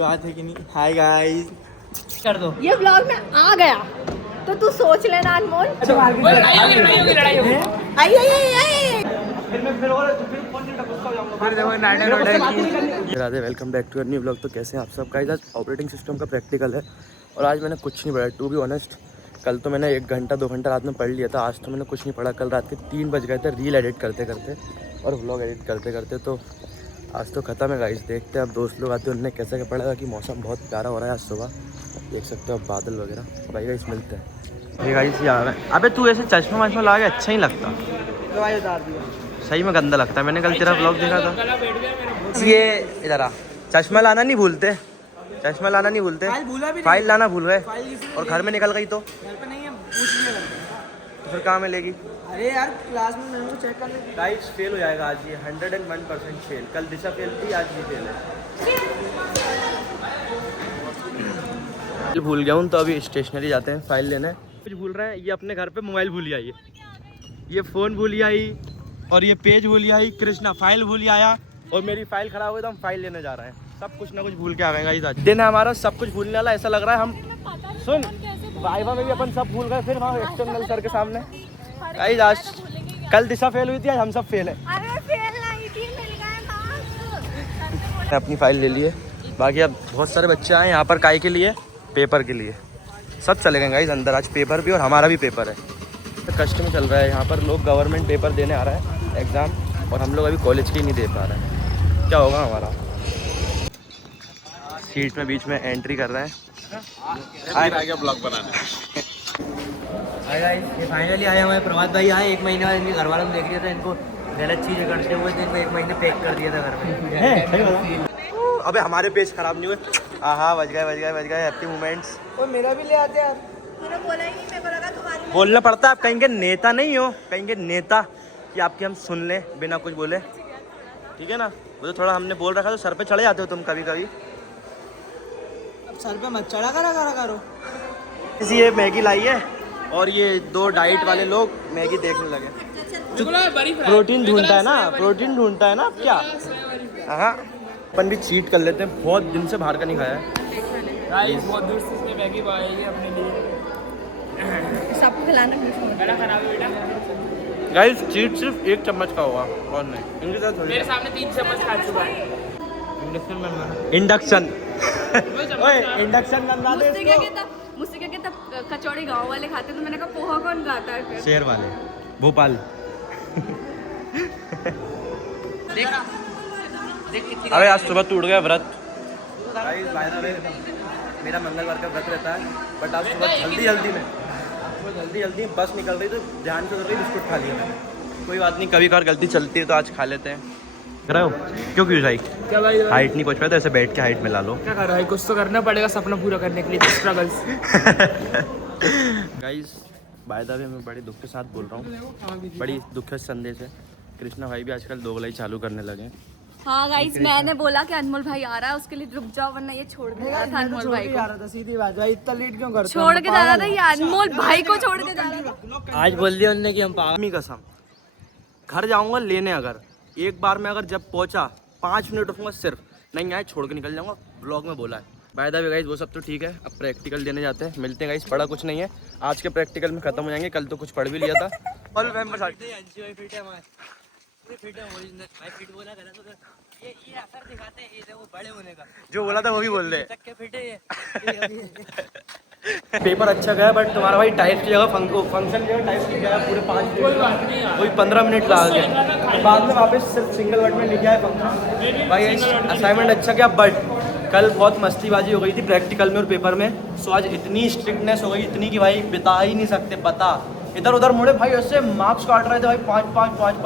बात है कि नहीं। हाय गाइस, कर दो ये ब्लॉग में आ गया तो तू सोच लेना अनमोल। लड़ाई होगी। आई आई आई आई। Radhe, welcome back to new blog. तो कैसे हैं आप सब गाइस? आज ऑपरेटिंग सिस्टम का प्रैक्टिकल है और आज मैंने कुछ नहीं पढ़ा टू बी ऑनेस्ट। कल तो मैंने 1 घंटा 2 घंटा रात में पढ़ लिया था, आज तो मैंने कुछ नहीं पढ़ा। कल रात के 3 बज गए थे रील एडिट करते करते और व्लॉग एडिट करते करते। तो आज तो ख़त्म है गाइस। देखते हैं अब दोस्त लोग आते हैं उन्होंने कैसे क्या पढ़ा कि मौसम बहुत प्यारा हो रहा है आज सुबह, देख सकते हो आप बादल वगैरह। भाई गाइस मिलते हैं। ये गाइस ये आ रहा है। अबे तू ऐसे चश्मा वश्मा लगा के अच्छा ही लगता, दवाई उतार दिया। सही में गंदा लगता है। मैंने कल तेरा ब्लॉग देखा था। ये इधर आ, चश्मा लाना नहीं भूलते, चश्मा लाना नहीं भूलते। फाइल लाना भूल गए और घर में निकल गई तो घर पे नहीं है, पूछ लिया। फिर कहाँ मिलेगी? अरे यार क्लास में मैम को चेक कर ले। गाइस फेल हो जाएगा आज ये, 101% फेल। कल दिशा फेल थी, आज भी फेल है। भूल गया हूँ तो अभी स्टेशनरी जाते हैं फाइल लेने। कुछ भूल रहे हैं, ये अपने घर पे मोबाइल भूल आई, ये फ़ोन भूल आई और ये पेज भूल आई। कृष्णा फाइल भूल आया और मेरी फाइल ख़राब हुई तो हम फाइल लेने जा रहे हैं। सब कुछ ना कुछ भूल के आ गए गाइस। आज दिन है हमारा सब कुछ भूलने वाला, ऐसा लग रहा है। हम सुन वाइवा में भी अपन सब भूल गए, फिर वहाँ एक्सटर्नल सर के सामने। गाइस आज कल दिशा फेल हुई थी, आज हम सब फेल है। अपनी फाइल ले लिए, बाकी अब बहुत सारे बच्चे आए यहाँ पर काय के लिए, पेपर के लिए। सब चले गए गाइस अंदर, आज पेपर भी और हमारा भी पेपर है। तो कष्ट में चल रहा है यहाँ पर, लोग गवर्नमेंट पेपर देने आ रहा है एग्ज़ाम और हम लोग अभी कॉलेज के ही नहीं दे पा रहे हैं। क्या होगा हमारा? सीट में बीच में एंट्री कर रहे हैं। ब्लॉग बनाने ये फाइनली आए हमारे प्रभात भाई आए। 1 महीने बाद इनके घर वालों ने देख लिया था, इनको गलत चीज़ें करते हुए थे, इनको 1 महीने पैक कर दिया था घर में। अबे हमारे पेज खराब नहीं हुए। हाँ बच गए हैप्पी मोमेंट्स। और मेरा भी ले आते यार। बोला ही नहीं, मेरे को लगा तुम्हारी। बोलना पड़ता है, आप कहीं के नेता नहीं हो, कहीं के नेता कि आपकी हम सुन लें बिना कुछ बोले, ठीक है ना? वो तो थोड़ा हमने बोल रखा तो सर पे चढ़े जाते हो तुम कभी कभी। अब सर पे मत चढ़ा करो। ये मैगी लाई है और ये 2 डाइट वाले लोग मैगी देखने लगे। प्रोटीन ढूंढता है ना, प्रोटीन ढूंढता है ना अब क्या। हाँ अपन भी चीट कर लेते हैं, बहुत दिन से बाहर का नहीं खाया है। बहुत दूर से इसने मैगी मंगाई है अपने लिए। सबको खिलाना बड़ा खराब है बेटा। गाइस चीट सिर्फ 1 चम्मच का होगा और नहीं, इनके साथ मेरे सामने 3 चम्मच खा चुका है। इंडक्शन इंडक्शन बनवा दे इसको। मुझसे क्या कहता कचौड़ी गांव वाले खाते, तो मैंने कहा पोहा कौन खाता है फिर? शेर वाले भोपाल। अरे आज सुबह टूट गया व्रत। मेरा मंगलवार का व्रत रहता है, बट आज सुबह जल्दी बस निकल रही तो ध्यान से उतर रही, बिस्कुट खा लिया मैंने। कोई बात नहीं, कभी कभार गलती चलती है तो आज खा लेते हैं। कर रहे हो क्यों भाई? क्या भाई? हाइट नहीं पहुंच पाया तो ऐसे बैठ के हाइट मिला लो। क्या कर रहा है? कुछ तो करना पड़ेगा सपना पूरा करने के लिए, struggles. Guys by the way मैं बड़े दुख के साथ बोल रहा हूँ, बड़ी दुखद संदेश है। कृष्णा भाई भी आजकल दोगलाई चालू करने लगे हैं। हाँ गाइस, मैंने बोला कि अनमोल भाई आ रहा है, उसके लिए रुक जाओ वरना ये छोड़ के जा रहा था। अनमोल भाई को जा रहा था, सीधी बात भाई, इतना लेट क्यों करते? छोड़ के जा रहा था, ये अनमोल भाई को छोड़ के जा रहा था। आज बोल दिया उन्होंने कि हम पागल। कसम घर जाऊंगा लेने, अगर एक बार में अगर जब पहुंचा 5 मिनट रुकूंगा सिर्फ, नहीं आए छोड़ के निकल जाऊंगा। ब्लॉग में बोला है। बाय द वे गाइस वो सब तो ठीक है, अब प्रैक्टिकल देने जाते हैं, मिलते हैं गाइस। पढ़ा कुछ नहीं है, आज के प्रैक्टिकल में खत्म हो जाएंगे, कल तो कुछ पढ़ भी लिया था। ऑल मेंबर्स ये असर दिखाते हैं, ये वो बड़े होने का जो बोला था वो भी बोल रहे। चक्के फिटे। पेपर अच्छा गया, बट तुम्हारा भाई टाइप की जगह फंक्शन जो है टाइप की गया पूरे 5 मिनट, वही 15 मिनट लगा गया। बाद में वापस सिर्फ सिंगल वर्ड में लिख गया है फंक्शन। भाई असाइनमेंट अच्छा गया, बट कल बहुत मस्तीबाजी हो गई थी प्रैक्टिकल में और पेपर में। सो आज इतनी स्ट्रिक्टनेस हो गई, इतनी कि भाई बिता ही नहीं सकते पता। इधर उधर मुड़े भाई, उससे मार्क्स काट रहे थे भाई 5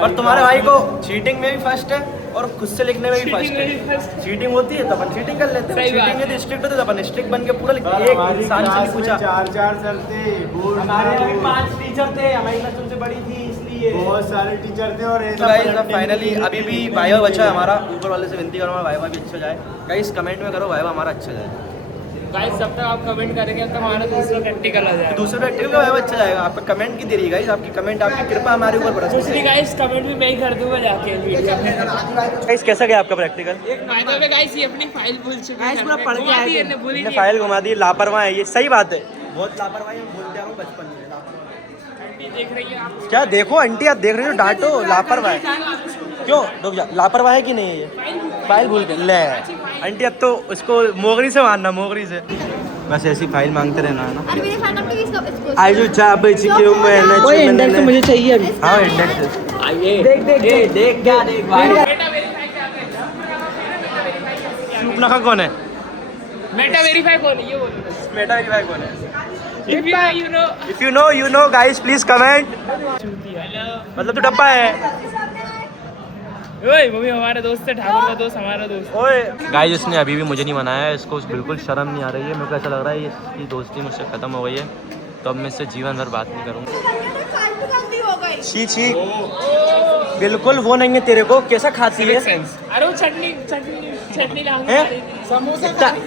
पर तुम्हारे भाई को चीटिंग में भी फर्स्ट है और खुद से लिखने में भी फर्स्ट है। चीटिंग होती है तो अपन चीटिंग कर लेते हैं, चीटिंग है तो स्ट्रिक्ट होते तो अपन स्ट्रिक्ट बन के पूरा लिखते। एक इंसान से नहीं पूछा, 4 सर थे, हमारे यहाँ भी 5 टीचर थे, हमारी क्लास तुमसे बड़ी थी इसलिए बहुत सारे टीचर थे। और फाइनली अभी भी वाइवा बचा है हमारा। ऊपर वाले से विनती करो हमारा वाइवा भी अच्छा जाए। गाइस कमेंट में करो वाइवा हमारा अच्छा जाए। गाइस जब तक आप कमेंट करेंगे तब तक हमारा दूसरा प्रैक्टिकल आ जाएगा। दूसरे प्रैक्टिकल का अच्छा जाएगा। आपका कमेंट की देरी गाइस, आपकी कमेंट, आपकी कृपा हमारे ऊपर बरस इसलिए गाइस कमेंट भी मैं ही कर दूंगा जाके वीडियो में। गाइस कैसा गया आपका practical? By the way guys ये अपनी फाइल भूल चुके हैं। पूरा पढ़ के आए थे। भूल ही मैंने नहीं। फाइल घुमा दी, लापरवाह है ये, सही बात है, बहुत लापरवाही है, बोलते हैं बचपन में। आंटी देख रही है आप। क्या देखो आंटी, आप देख रही हो, डांटो, लापरवाह है। क्यों रुक जा, लापरवाह है कि नहीं है ये? फाइल भूल गए ले आंटी, अब तो उसको मोगरी से मारना, मोगरी से। बस ऐसी फाइल मांगते रहना है ना। और मेरे फाइल नंबर किसका इसको आई जो चाप चिके मैं ओए इंडेक्स तो मुझे चाहिए अभी। हां इंडेक्स आइए देख देख क्या देख भाई। मेटा वेरीफाई क्या है? सुपना कौन है? मेटा वेरीफाई कौन है ये बोलो। मेटा वेरीफाई कौन है? If you know if you know guys please comment. मतलब तो डब्बा है। ओए वो भी हमारा दोस्त है, ठाकुर का दोस्त, हमारा दोस्त। ओए गाइस इसने अभी भी मुझे नहीं मनाया है, इसको बिल्कुल शर्म नहीं आ रही है। मेरे को ऐसा लग रहा है ये इसकी दोस्ती मुझसे ख़त्म हो गई है, तो अब मैं इससे जीवन भर बात नहीं करूँगा। छी छी, बिल्कुल वो नहीं है तेरे को, कैसा खाती है? अरे वो चटनी चटनी चटनी लाऊंगा।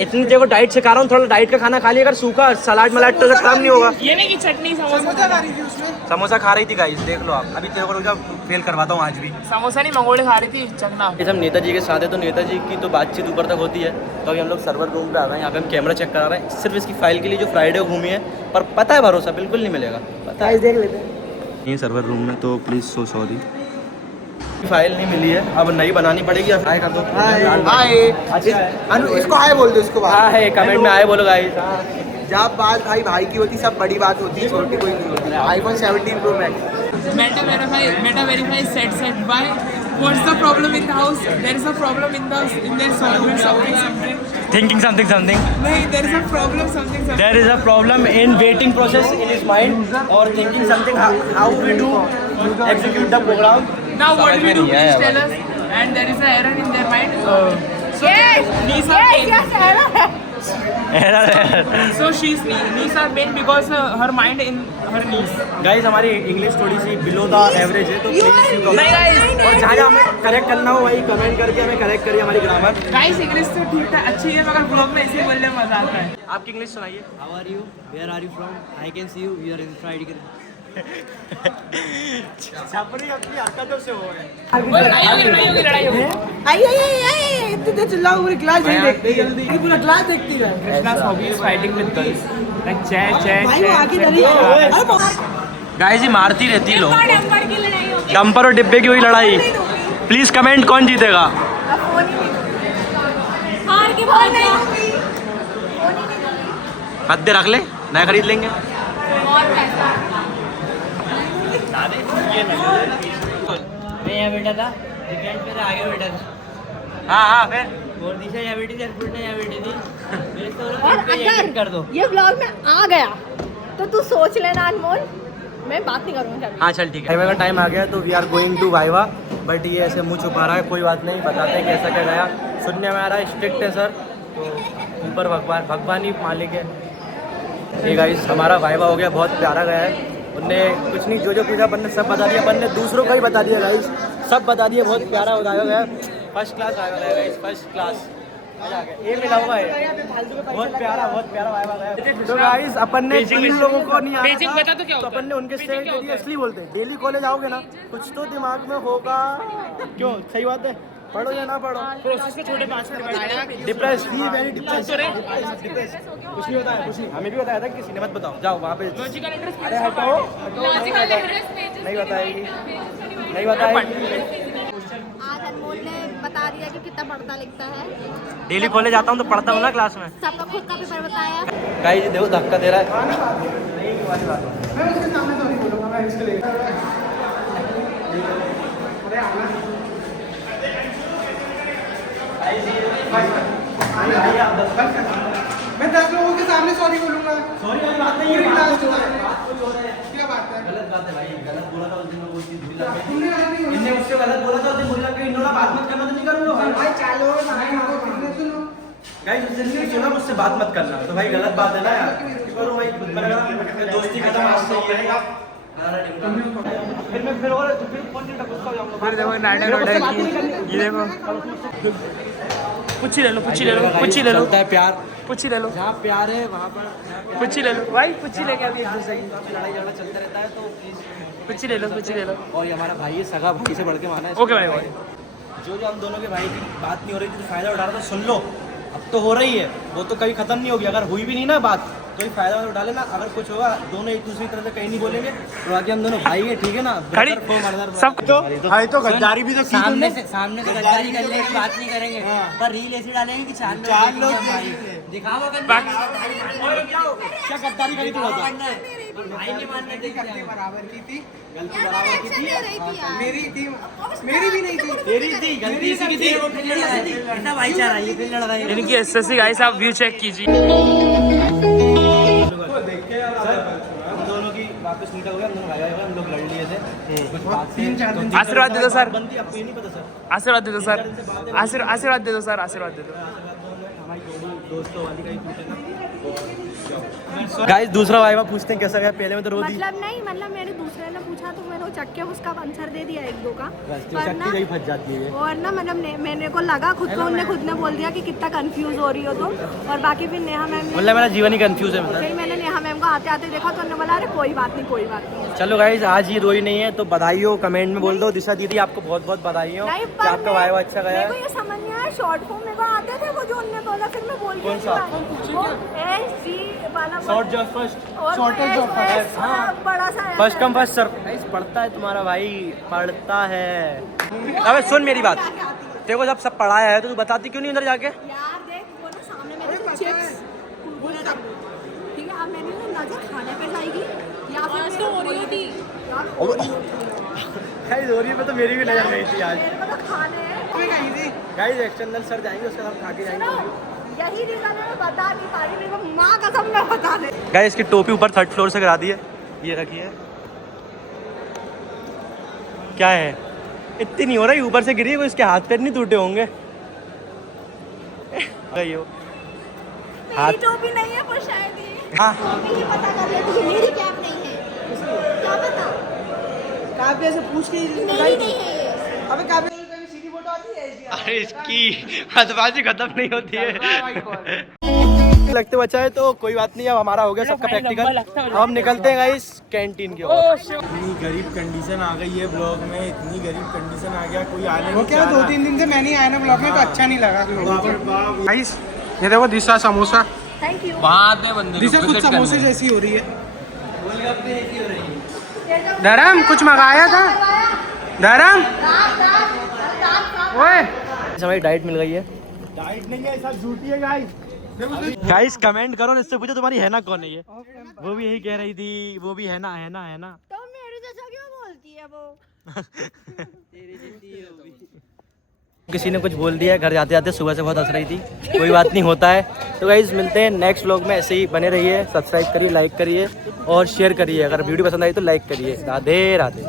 इतनी तेरे को डाइट सिखा रहा हूँ, थोड़ा डाइट का खाना खा लिया, अगर सूखा सलाद मलाड तो काम नहीं होगा। ये नहीं कि चटनी समोसा समोसा खा रही थी गाइस, देख लो आप। अभी तेरे को फेल करवाता हूँ आज भी। समोसा नहीं मंगोड़े खा रही थी चखना। जैसे हम नेताजी के साथ है तो नेताजी की तो बातचीत ऊपर तक होती है। तो अभी हम लोग सर्वर रूम पे आ गए हैं, यहाँ पे हम कैमरा चेक करा रहे हैं सिर्फ इसकी फाइल के लिए जो फ्राइडे को घूमी है, पर पता है भरोसा बिल्कुल नहीं मिलेगा, पता है। देख लेते हैं। नहीं सर्वर रूम में, तो प्लीज़ सो सॉरी, फाइल नहीं मिली है, अब नई बनानी पड़ेगी। अब हाय कर दो। अनु इसको हाय बोल दो, इसको हाँ है, कमेंट में आए बोलो गाइस। जब बात भाई भाई की होती सब बड़ी बात होती है, छोटी कोई नहीं होती। IPhone 17 pro max. Meta verify set by what's the problem in the house? There is a problem in there solving something thinking something नहीं, there is a problem something there is a problem in waiting process in his mind और thinking something how we do execute the program. Now what we do, please tell us. And there is an error in their mind. So knees are pain. So knees are pain because her mind in her knees. Guys हमारी English थोड़ी सी below the average है, तो नहीं guys, और जहाँ हमें correct करना हो वही कमेंट करके हमें करेक्ट करिए हमारी ग्रामर। guys इंग्लिश तो ठीक है, अच्छी है, मगर ब्लॉग में ऐसे बोलने में मजा आता है। आपकी इंग्लिश सुनाइए। How are you? Where are you from? I can see you. You are in fried. छपरी अपनी हरकतों से हो है। लड़ाई होगी। इतने चिल्लाओ, पूरी क्लास नहीं देखती जल्दी, पूरा क्लास देखती है। Krishna's hobby is fighting with girls. Like भाई वो आगे डरी है। गाइस ये मारती रहती है लोगों को, डंपर और डिब्बे की हुई लड़ाई। प्लीज कमेंट कौन जीतेगा? हद रख ले, नया खरीद लेंगे। मैं यहाँ बैठा था, विकेट मेरे आगे बैठा था। हाँ फिर और दिशा यहाँ बैठी थी, अर्पुण ने यहाँ बैठी थी। मेरे तो और कर दो। अगर ये ब्लॉग में आ गया तो तू सोच लेना अनमोल, मैं बात नहीं करूँगा। हाँ चल ठीक है। वाइवा का टाइम आ गया तो we are going to viva, but ये ऐसे मुँह छुपा रहा है, कोई बात नहीं, बताते हैं कैसा क्या गया। सुनने में आ रहा है स्ट्रिक्ट है सर, तो ऊपर भगवान ही मालिक है। ये गाइस हमारा वाइवा हो गया, बहुत प्यारा गया है। उनने कुछ नहीं, जो पूछा अपन ने सब बता दिया, अपन ने दूसरों का ही बता दिया गाइस, सब बता दिया। बहुत प्यारा बताया गया, फर्स्ट क्लास आया गया गाइस, फर्स्ट क्लास। ये मिला हुआ है, बहुत प्यारा वाइवा गया। तो गाइस अपन ने जिन लोगों को नहीं पेजिंग आता बता तो क्या तो होता अपन ने उनके से इसलिए बोलते हैं, डेली कॉलेज आओगे ना कुछ तो दिमाग में होगा। क्यों, सही बात है, पढ़ो या ना पढ़ो। प्रोसेस के छोटे 5 मिनट डिप्रेस ही वेरी डिप्रेस, कुछ नहीं होता है, कुछ नहीं। हमें भी बताया था किसी ने, मत बताओ, जाओ वहाँ पे। Logical interest. अरे हटाओ, नहीं बताएगी, नहीं बताएगी। आज अनमोल ने बता दिया कि कितना पढ़ता लिखता है। डेली कॉलेज आता हूँ तो पढ़ता हूँ ना क्लास में। सबका खुद का पेपर बताया। गाइस देखो धक्का दे रहा है। मैं 10 लोगों के सामने सॉरी बोलूंगा। सॉरी वाली बात नहीं है, क्या बात है? गलत बात है भाई, गलत बोला था उस दिन, कोई चीज भूल गया। तुमने गलत नहीं बोला। इनने उससे गलत बोला था उस दिन, भूल गया कि इन्होंने बात मत करना, तो नहीं करूँगा भाई चलो सुनो। गाइस उस दिन नहीं सुना, मुझसे बात मत करना, तो भाई गलत बात है ना यार। करो भाई, मैंने दोस्ती खत्म आज से ये है। फिर कौन सी गुस्सा हो जाऊंगा। फिर देखो नाटक ये देखो, कुछ ही ले लो, चलता है प्यार। पुच्छी ले लो, जहाँ प्यार है वहाँ पर पुच्छी ले लो भाई, पुच्छी लेके अभी एक दूसरे की लड़ाई झगड़ा चलता रहता है, तो प्लीज पुच्छी ले लो, पुच्छी ले लो। और ये हमारा भाई है, सगा भाई से बढ़ के माना है। ओके भाई, भाई। जो हम दोनों के भाई की बात नहीं हो रही थी, तो फायदा उठा रहा था, सुन लो। अब तो हो रही है, वो तो कभी खत्म नहीं होगी। अगर हुई भी नहीं ना बात, तो ही फायदा उठा लेना। अगर कुछ होगा, दोनों एक दूसरी तरह से कहीं नहीं बोलेंगे, तो बाकी हम दोनों भाई है, ठीक है ना। खड़ी सब तो भाई तो गद्दारी भी तो सामने से गद्दारी करने की बात नहीं करेंगे, पर रील ऐसे डालेंगे कि चार लोग दिखावा करना क्या गद्दारी करी तू बता। भाई नहीं मानने देंगे। बराबर की थी, गलती बराबर की थी, मेरी थी, मेरी भी नहीं थी, तेरी थी, गलती इसी की थी। ऐसा भाईचारा ये फिर लड़ रहा है। इनकी एसएससी गाइस, आप व्यू चेक कीजिए। हम दोनों की वापस निकल गए, हम दोनों भाई भाई हम लोग लड़ लिए थे कुछ बात से। आशीर्वाद दे दो सर, बनती आपको ये नहीं पता सर। आशीर्वाद दे दो सर, आशीर्वाद दे दो सर, आशीर्वाद दे दो। हमारी जोड़ी दोस्तों वाली का ही टूटे ना। गाइस दूसरा वाइवा पूछते हैं कैसा गया। पहले में तो रो दी, मतलब मेरे दूसरे ने पूछा तो मैंने चक के उसका आंसर दे दिया एक दो का, चक्की गई फंस जाती है। और ना मतलब मेरे को लगा खुद को, उनने खुद ने बोल दिया कि कितना कंफ्यूज हो रही हो तो। और बाकी फिर नेहा मैम ने, मतलब मेरा जीवन ही कंफ्यूज है मतलब। फिर मैंने नेहा मैम को आते आते देखा तो उन्होंने बोला अरे कोई बात नहीं, कोई बात नहीं। चलो गाइस आज ये रोई नहीं है, तो बधाई हो, कमेंट में बोल दो। दिशा दीदी आपको बहुत बहुत बधाई हो नहीं, कि आपका वाइवा अच्छा गया मेरे को है। ये समझ नहीं आया, शॉर्ट फॉर्म मेरे को आते थे वो जो उनने बोला, फिर मैं बोल कौन सा? SG वाला short job first, shortage of बड़ा सा है। First come first sir. Guys पढ़ता है तुम्हारा भाई, पढ़ता है। अबे सुन मेरी बात, तेरे को जब सब पढ़ाया है तो तू बताती क्यों नहीं अंदर जाके। यार देख वो ना सामने मेरे को चिप्स कुरकुरे था, ठीक है। अब मैंने ना नजर खाने पे जाएगी या फिर इसको ओरियो थी गाइस ओरियो पे तो मेरी भी नजर गई थी आज। मेरे को तो खाने हैं। गाइस एक्सटर्नल सर जाएंगे, उसके बाद खा के जाएंगे। यही रीजन है, मैं बता नहीं पा रही, मेरे को माँ कसम मैं बता दे। गाइस इसकी टोपी ऊपर 3rd फ्लोर से गिरा दी है, ये रखी है। क्या है, इतनी नहीं हो रही, ऊपर से गिरी है, कोई इसके हाथ पैर नहीं टूटे होंगे। गई हो मेरी टोपी नहीं है पर शायद ये हाँ। टोपी ही पता कर लेती है, मेरी कैप नहीं है, क्या पता। काव्य से पूछ के मेरी नहीं है ये। अबे काव्य की सीधी फोटो आती है अरे इसकी हदबाजी खत्म नहीं होती है। लगते बचा है तो कोई बात नहीं, अब हमारा हो गया सबका प्रैक्टिकल। अब हम निकलते हैं गाइस कैंटीन की ओर। इतनी गरीब कंडीशन आ गई है ब्लॉग में, इतनी गरीब कंडीशन आ गया, कोई आने वो नहीं क्या चाह रहा। 2-3 दिन से मैं नहीं आया ना ब्लॉग में, तो अच्छा नहीं लगा लोगों को। बाप रे। गाइस ये देखो दिशा समोसा, थैंक यू। दिशा कुछ समोसे जैसी हो रही है। धर्म कुछ मंगाया था, धर्म ओए हमारी डाइट मिल गई है। डाइट नहीं है, सब झूठी है गाइस। गाइस कमेंट करो, इससे पूछो तुम्हारी है ना कौन है ये। वो भी यही कह रही थी, वो भी है ना, है ना, है ना। तो मेरे जैसा क्यों बोलती है वो? किसी ने कुछ बोल दिया, घर जाते जाते सुबह से बहुत हंस रही थी। कोई बात नहीं, होता है। तो गाइस मिलते हैं नेक्स्ट व्लॉग में, ऐसे ही बने रहिए, सब्सक्राइब करिए, लाइक करिए और शेयर करिए। अगर वीडियो पसंद आई तो लाइक करिए। राधे राधे।